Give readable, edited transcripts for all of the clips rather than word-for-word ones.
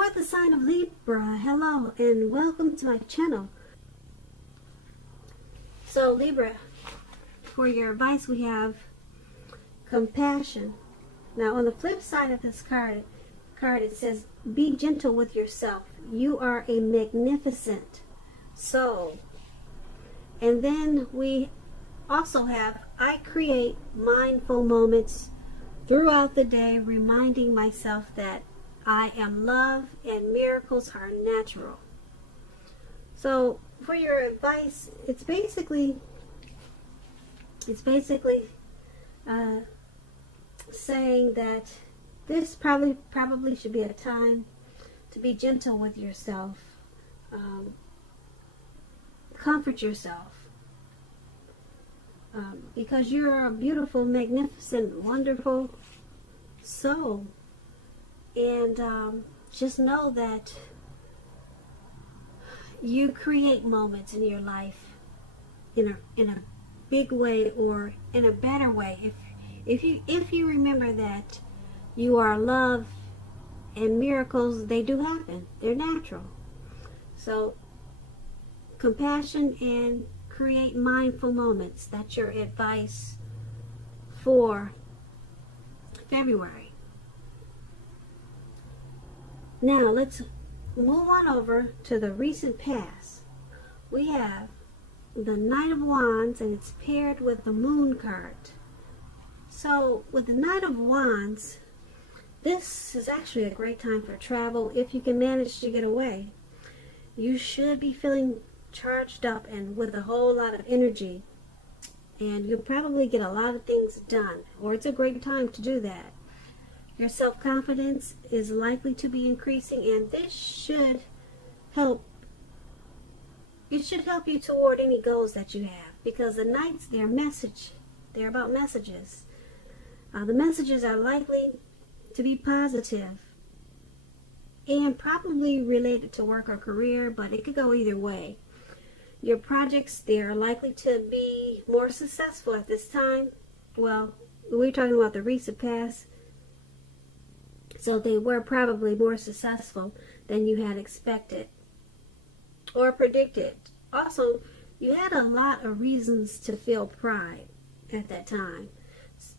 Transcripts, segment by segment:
For the sign of Libra, hello and welcome to my channel. So Libra, for your advice we have compassion. Now on the flip side of this card it says, be gentle with yourself. You are a magnificent soul. And then we also have, I create mindful moments throughout the day, reminding myself that I am love and miracles are natural. So for your advice, it's basically saying that this probably should be a time to be gentle with yourself. Comfort yourself. Because you're a beautiful, magnificent, wonderful soul. And just know that you create moments in your life in a big way or in a better way. If you remember that you are love and miracles, they do happen. They're natural. So compassion and create mindful moments. That's your advice for February. Now let's move on over to the recent past. We have the Knight of Wands, and it's paired with the Moon card. So with the Knight of Wands, this is actually a great time for travel if you can manage to get away. You should be feeling charged up and with a whole lot of energy, and you'll probably get a lot of things done, or it's a great time to do that. Your self-confidence is likely to be increasing, and this should help. It should help you toward any goals that you have, because the Knights, they're about messages. The messages are likely to be positive and probably related to work or career, but it could go either way. Your projects, they are likely to be more successful at this time. Well, we're talking about the recent past, so they were probably more successful than you had expected or predicted. Also, you had a lot of reasons to feel pride at that time.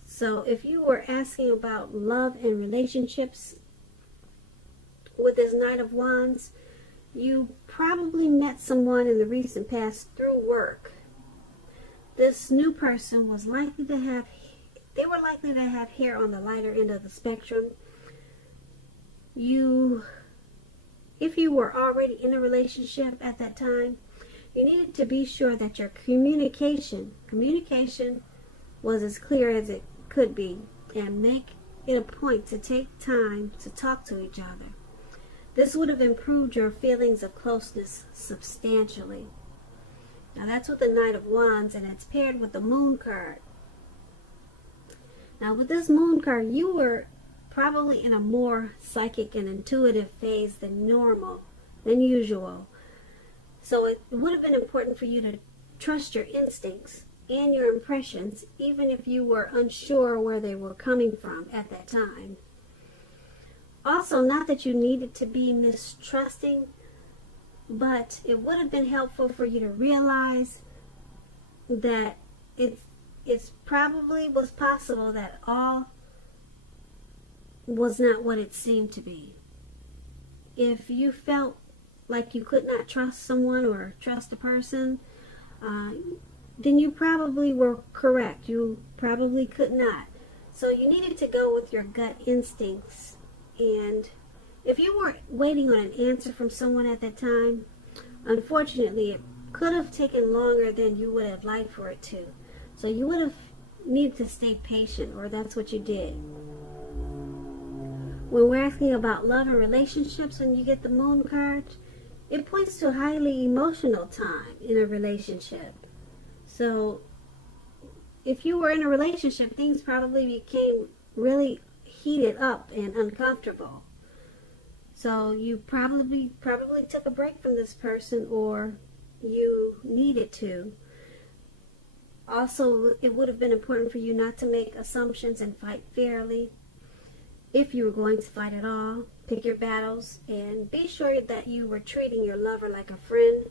So if you were asking about love and relationships with this Knight of Wands, you probably met someone in the recent past through work. This new person was likely to have hair on the lighter end of the spectrum. If you were already in a relationship at that time, you needed to be sure that your communication was as clear as it could be, and make it a point to take time to talk to each other. This would have improved your feelings of closeness substantially. Now that's with the Knight of Wands, and it's paired with the Moon card. Now with this Moon card, you were probably in a more psychic and intuitive phase than usual. So it would have been important for you to trust your instincts and your impressions, even if you were unsure where they were coming from at that time. Also, not that you needed to be mistrusting, but it would have been helpful for you to realize that it's probably was possible that all was not what it seemed to be. If you felt like you could not trust someone or trust a person, then you probably were correct. You probably could not. So you needed to go with your gut instincts. And if you were waiting on an answer from someone at that time, unfortunately, it could have taken longer than you would have liked for it to. So you would have needed to stay patient, or that's what you did. When we're asking about love and relationships, when you get the Moon card, it points to a highly emotional time in a relationship. So if you were in a relationship, things probably became really heated up and uncomfortable. So you probably took a break from this person, or you needed to. Also, it would have been important for you not to make assumptions and fight fairly. if you were going to fight at all. Pick your battles and be sure that you were treating your lover like a friend.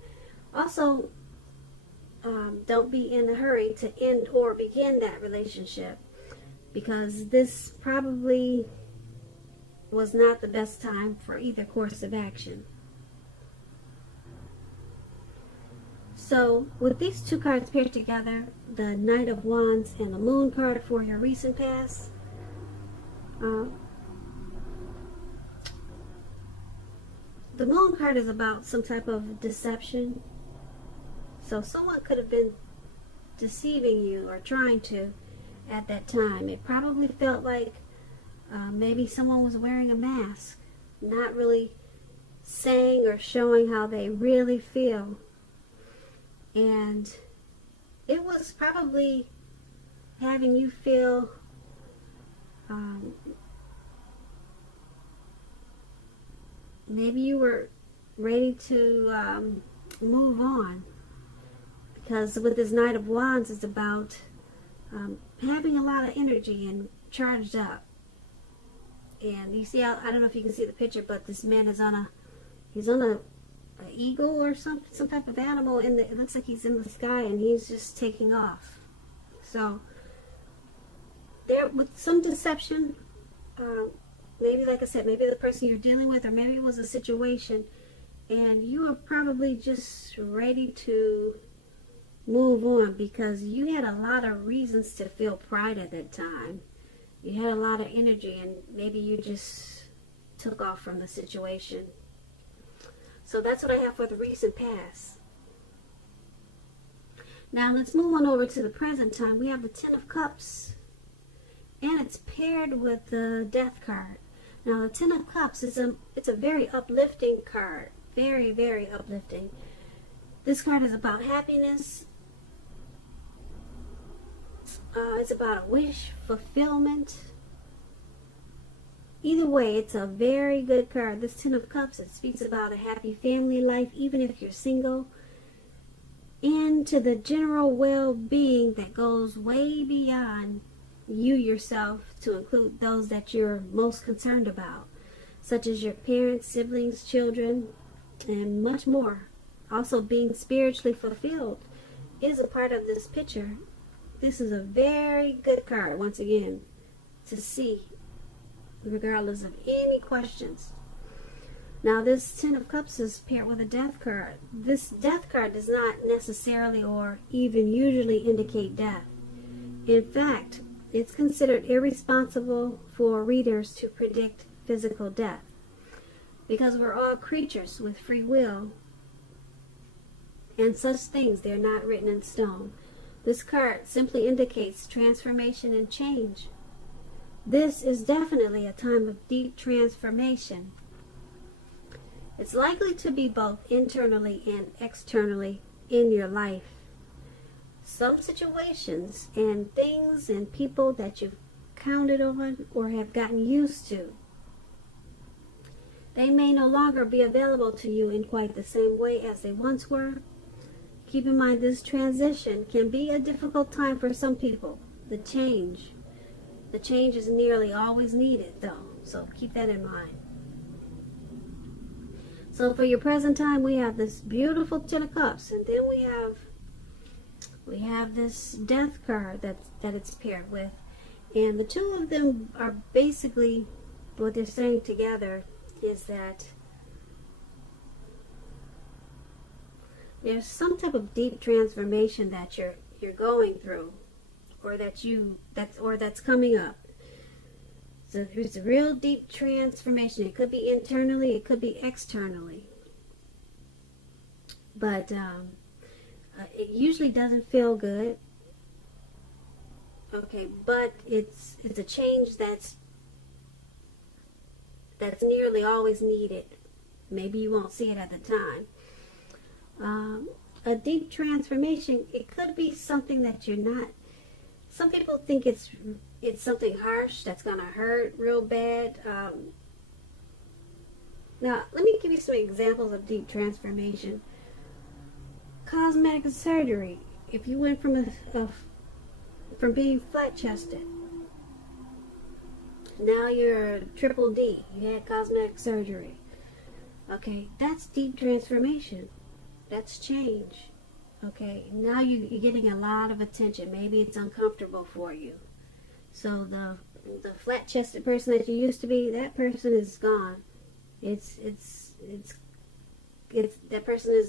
Also, don't be in a hurry to end or begin that relationship, because this probably was not the best time for either course of action. So with these two cards paired together, the Knight of Wands and the Moon card for your recent past, the Moon card is about some type of deception. So someone could have been deceiving you or trying to at that time. It probably felt like maybe someone was wearing a mask, not really saying or showing how they really feel. And it was probably having you feel maybe you were ready to move on. Because with this Knight of Wands, it's about having a lot of energy and charged up. And you see, I don't know if you can see the picture, but this man is on a eagle or some type of animal, and it looks like he's in the sky and he's just taking off. So there, with some deception, maybe, like I said, maybe the person you're dealing with, or maybe it was a situation and you were probably just ready to move on because you had a lot of reasons to feel pride at that time. You had a lot of energy and maybe you just took off from the situation. So that's what I have for the recent past. Now let's move on over to the present time. We have the Ten of Cups, and it's paired with the Death card. Now the Ten of Cups is it's a very uplifting card. Very, very uplifting. This card is about happiness. It's about a wish fulfillment. Either way, it's a very good card. This Ten of Cups, it speaks about a happy family life, even if you're single, and to the general well-being that goes way beyond you yourself, to include those that you're most concerned about, such as your parents, siblings, children, and much more. Also, being spiritually fulfilled is a part of this picture. This is a very good card, once again, to see, regardless of any questions. Now this Ten of Cups is paired with a Death card. This Death card does not necessarily or even usually indicate death. In fact, it's considered irresponsible for readers to predict physical death, because we're all creatures with free will, and such things, they're not written in stone. This card simply indicates transformation and change. This is definitely a time of deep transformation. It's likely to be both internally and externally in your life. Some situations and things and people that you've counted on or have gotten used to, they may no longer be available to you in quite the same way as they once were. Keep in mind, this transition can be a difficult time for some people. The change is nearly always needed, though, so keep that in mind. So for your present time, we have this beautiful Ten of Cups, and then we have this Death card that it's paired with, and the two of them are basically, what they're saying together is that there's some type of deep transformation that you're going through, or that's coming up. So there's a real deep transformation. It could be internally, it could be externally, but it usually doesn't feel good. Okay, but it's a change that's nearly always needed. Maybe you won't see it at the time. A deep transformation, it could be something that you're not. Some people think it's something harsh that's gonna hurt real bad. Now, let me give you some examples of deep transformation. Cosmetic surgery. If you went from being flat-chested Now you're triple D. You had cosmetic surgery. Okay, that's deep transformation. That's change. Okay, now you're getting a lot of attention. Maybe it's uncomfortable for you. So the flat-chested person that you used to be, that person is gone. It's that person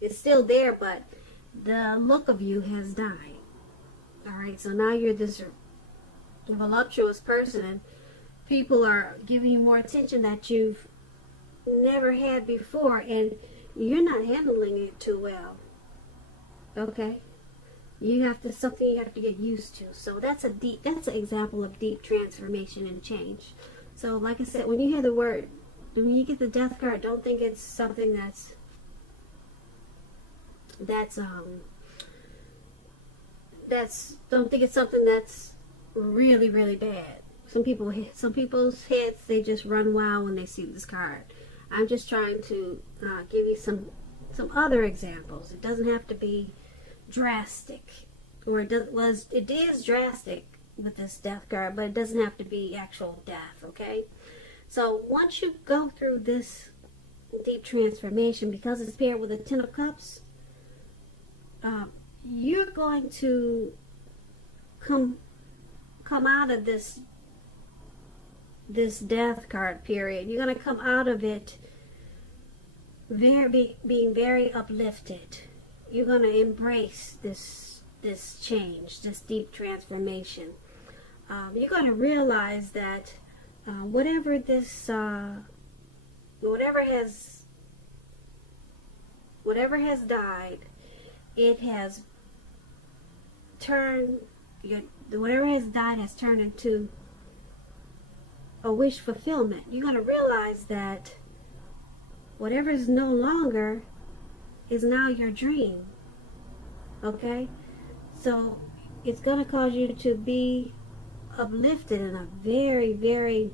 is still there, but the look of you has died. All right, so now you're this voluptuous person, and people are giving you more attention that you've never had before, and you're not handling it too well. Okay, something you have to get used to. So that's an example of deep transformation and change. So like I said, when you hear the word, when you get the death card, don't think it's something that's don't think it's something that's really, really bad. Some people's heads, they just run wild when they see this card. I'm just trying to give you some other examples. It doesn't have to be drastic, or it is drastic with this death card, but it doesn't have to be actual death. Okay, so once you go through this deep transformation, because it's paired with the Ten of Cups, you're going to come out of this death card period. You're going to come out of it being very uplifted. You're going to embrace this change, this deep transformation. You're going to realize that whatever has died, it has turned whatever has died has turned into a wish fulfillment. You're going to realize that whatever is no longer is now your dream. Okay? So it's going to cause you to be uplifted in a very, very,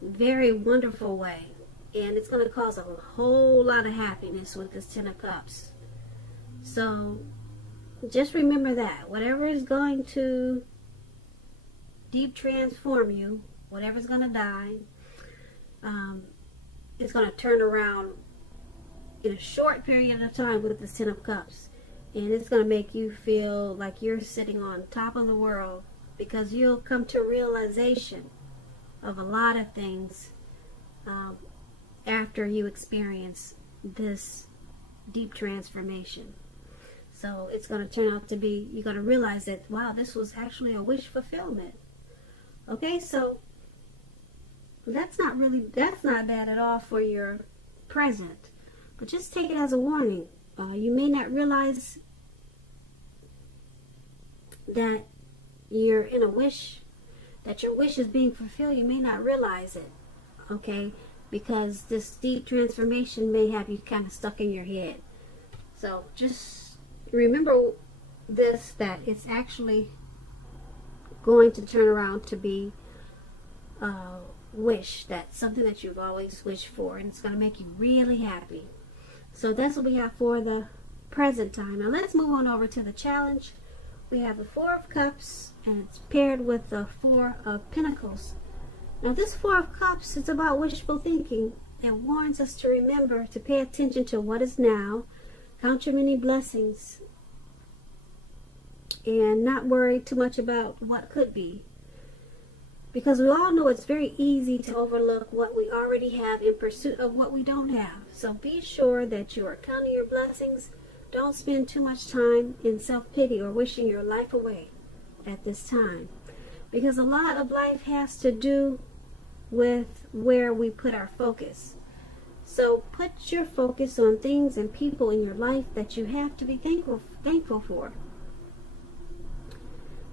very wonderful way. And it's going to cause a whole lot of happiness with this Ten of Cups. So just remember that. Whatever is going to deep transform you, whatever's going to die, it's going to turn around in a short period of time with this Ten of Cups. And it's going to make you feel like you're sitting on top of the world, because you'll come to realization of a lot of things after you experience this deep transformation. So it's going to turn out to be, you're going to realize that, wow, this was actually a wish fulfillment. Okay, so that's not bad at all for your present. But just take it as a warning. You may not realize that you're in a wish, that your wish is being fulfilled. You may not realize it, okay? Because this deep transformation may have you kind of stuck in your head. So just remember this, that it's actually going to turn around to be a wish, that's something that you've always wished for, and it's going to make you really happy. So that's what we have for the present time. Now let's move on over to the challenge. We have the Four of Cups, and it's paired with the Four of Pentacles. Now this Four of Cups is about wishful thinking. It warns us to remember to pay attention to what is now, count your many blessings, and not worry too much about what could be. Because we all know it's very easy to overlook what we already have in pursuit of what we don't have. So be sure that you are counting your blessings. Don't spend too much time in self-pity or wishing your life away at this time. Because a lot of life has to do with where we put our focus. So put your focus on things and people in your life that you have to be thankful for.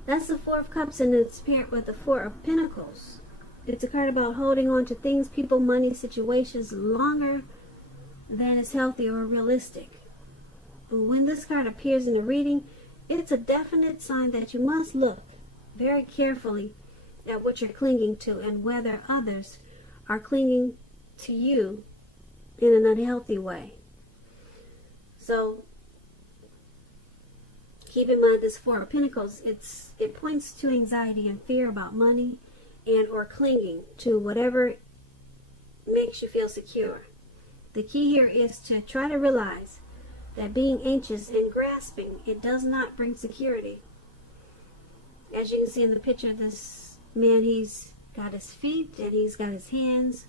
That's the Four of Cups, and it's paired with the Four of Pentacles. It's a card about holding on to things, people, money, situations longer than is healthy or realistic. When this card appears in a reading, it's a definite sign that you must look very carefully at what you're clinging to and whether others are clinging to you in an unhealthy way. So keep in mind this Four of Pentacles, it points to anxiety and fear about money and or clinging to whatever makes you feel secure. The key here is to try to realize that being anxious and grasping, it does not bring security. As you can see in the picture, this man, he's got his feet and he's got his hands.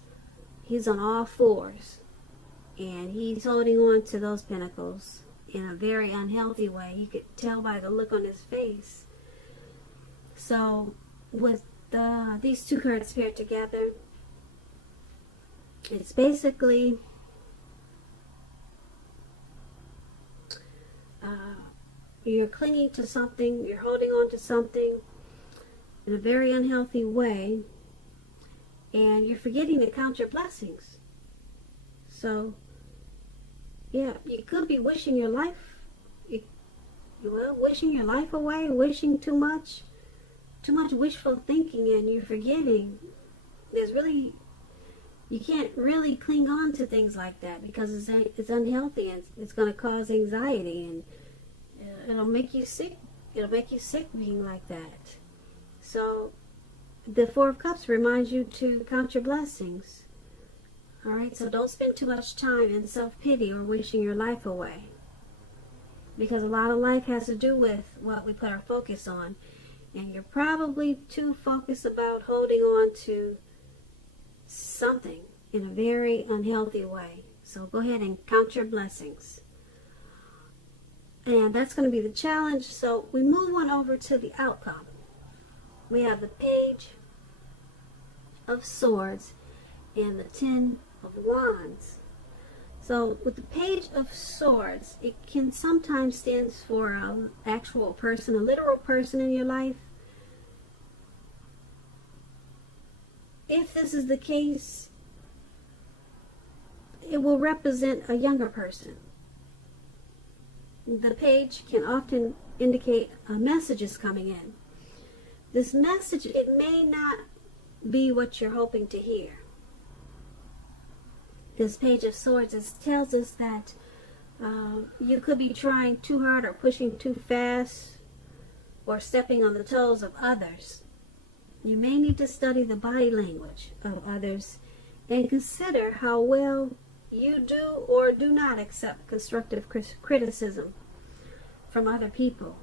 He's on all fours. And he's holding on to those pentacles in a very unhealthy way. You could tell by the look on his face. So with these two cards paired together, it's basically you're clinging to something, you're holding on to something in a very unhealthy way, and you're forgetting to count your blessings. So yeah, you could be wishing your life, wishing your life away, wishing too much wishful thinking, and you're forgetting. You can't really cling on to things like that because it's unhealthy and it's going to cause anxiety, and it'll make you sick. It'll make you sick being like that. So the Four of Cups reminds you to count your blessings. Alright, so don't spend too much time in self-pity or wishing your life away. Because a lot of life has to do with what we put our focus on. And you're probably too focused about holding on to something in a very unhealthy way. So go ahead and count your blessings. And that's going to be the challenge. So we move on over to the outcome. We have the Page of Swords and the Ten of Wands. So with the Page of Swords, it can sometimes stand for an actual person, a literal person in your life. If this is the case, it will represent a younger person. The page can often indicate a message is coming in. This message, it may not be what you're hoping to hear. This Page of Swords tells us that you could be trying too hard or pushing too fast or stepping on the toes of others. You may need to study the body language of others and consider how well you do or do not accept constructive criticism from other people.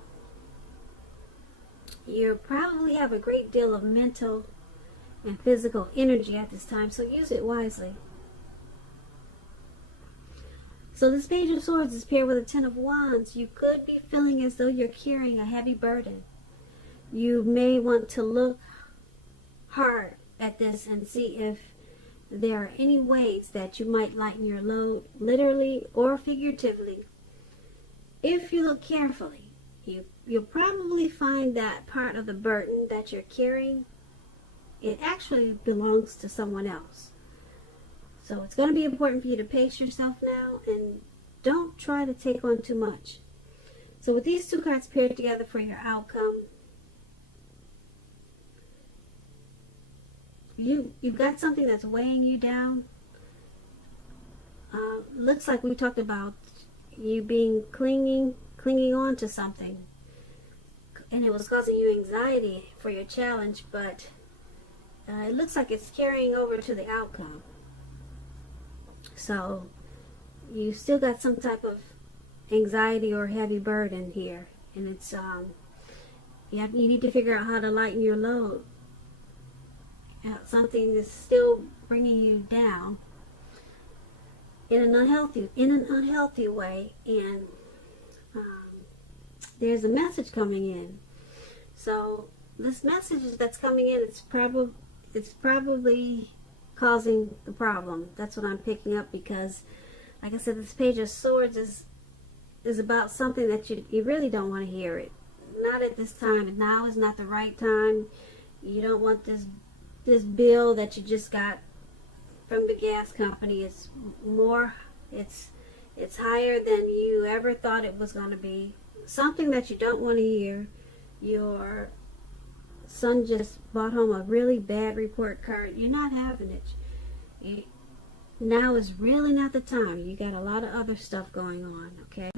You probably have a great deal of mental and physical energy at this time, so use it wisely. So this Page of Swords is paired with a Ten of Wands. You could be feeling as though you're carrying a heavy burden. You may want to look hard at this and see if there are any ways that you might lighten your load, literally or figuratively. If you look carefully, you'll probably find that part of the burden that you're carrying, it actually belongs to someone else. So it's going to be important for you to pace yourself now and don't try to take on too much. So with these two cards paired together for your outcome, you've got something that's weighing you down. Looks like we talked about you being clinging on to something, and it was causing you anxiety for your challenge, but it looks like it's carrying over to the outcome. So you still got some type of anxiety or heavy burden here, and it's you need to figure out how to lighten your load. Something that's still bringing you down in an unhealthy way, and there's a message coming in. So this message that's coming in, it's probably causing the problem. That's what I'm picking up, because like I said, this Page of Swords is about something that you really don't want to hear it. Not at this time. Now is not the right time. You don't want this bill that you just got from the gas company. It's higher than you ever thought it was going to be. Something that you don't want to hear. Your son just brought home a really bad report card. You're not having it. Now is really not the time. You got a lot of other stuff going on, okay?